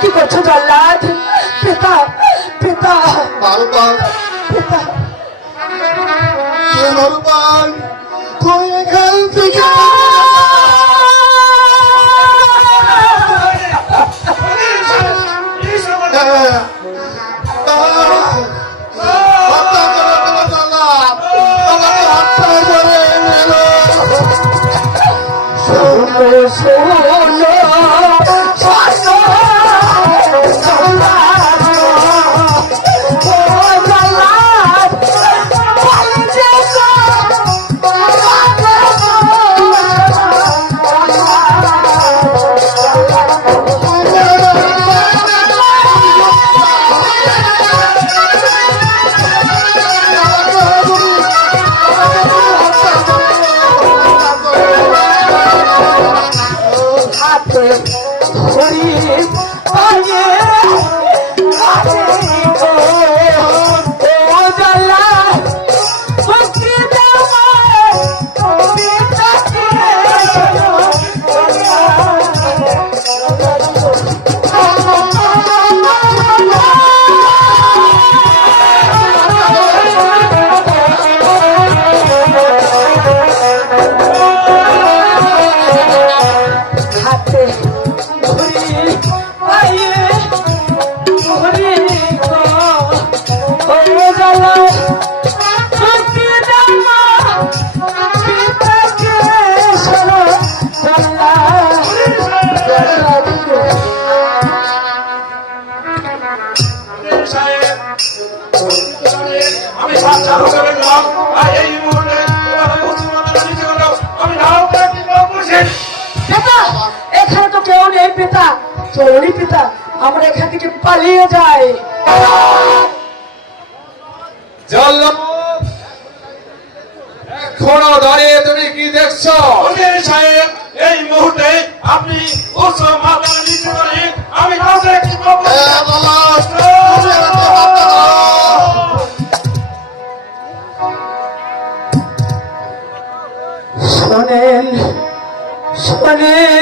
কি করছ জল্লাদ পিতা পিতা মারুপান পিতা কে তুই এখান থেকে হ্যাঁ। আহ! হাতে ধরি পালিয়ে জল এখনও দাঁড়িয়ে তুমি কি দেখছ? সাহেব এই মুহূর্তে আপনি আমি হ্যাঁ। শোনেন শোনেন।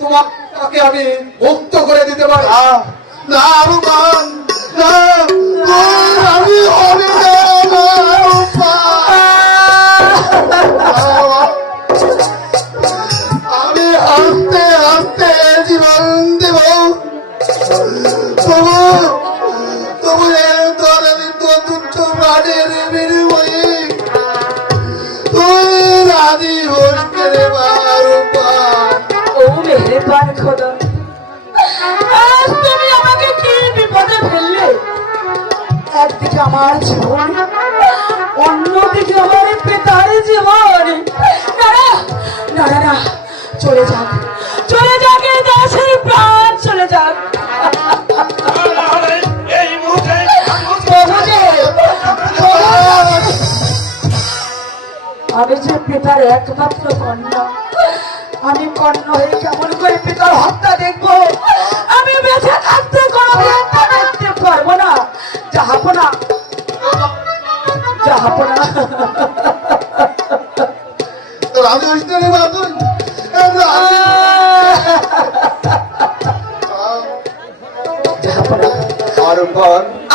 তোমার পিতাকে আমি মুক্ত করে দিতে পারি! না। রূপান না আমি হরি আমি জীবন দেব। তবু তবু তোর প্রাণের বিনিময়ে মেহেরবান খোদা। আজ তুমি আমাকে কি বিপদে ফেললে? একদিকে আমার জীবন অন্যদিকে আমার পিতার জীবন। না না চলে যাক চলে যাক এই দাসের প্রাণ চলে যাক। আমি যে পিতার একমাত্র কন্যা আমি কন্যা হয়ে কেমন করে পিতার হত্যা দেখব? আমি বেঁচে থাকতে কোনো হত্যা দেখতে পারব না। যাহাবো না যাহাবো বাদুন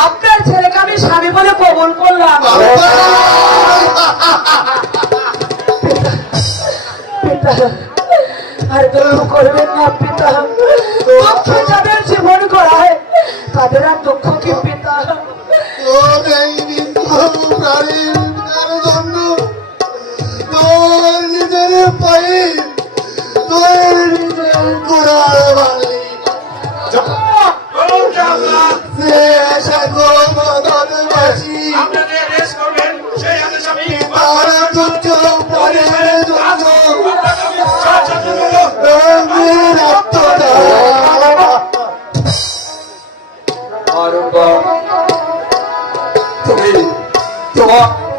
আপনার ছেলেকে আমি স্বামী বলে কবল করলাম। পিতা আর দুঃখ করবেন না পিতা। দুঃখ যাদের জীবন গড়ায় তাদের আর দুঃখ কি পিতা? তোর এই নিন্দু প্রাণীর জন্য তোর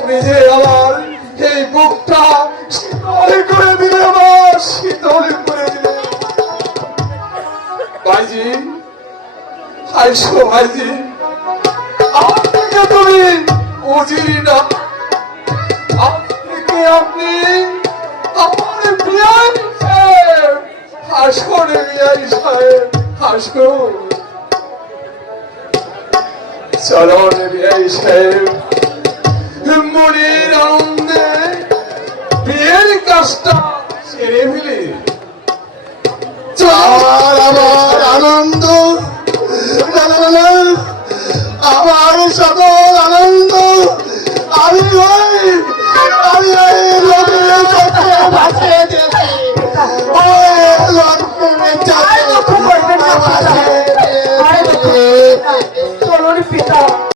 যে আমার এই বুকটা শীতল করে দিলে করে দিলে ভাইজি, আইসো ভাইজি। তুমি না। আপনি আমার সাহেব। হাসরে বিয়াই সাহেব হাসুন চরণে বিয়াই সাহেব। কাজটা ছেড়ে ফেলে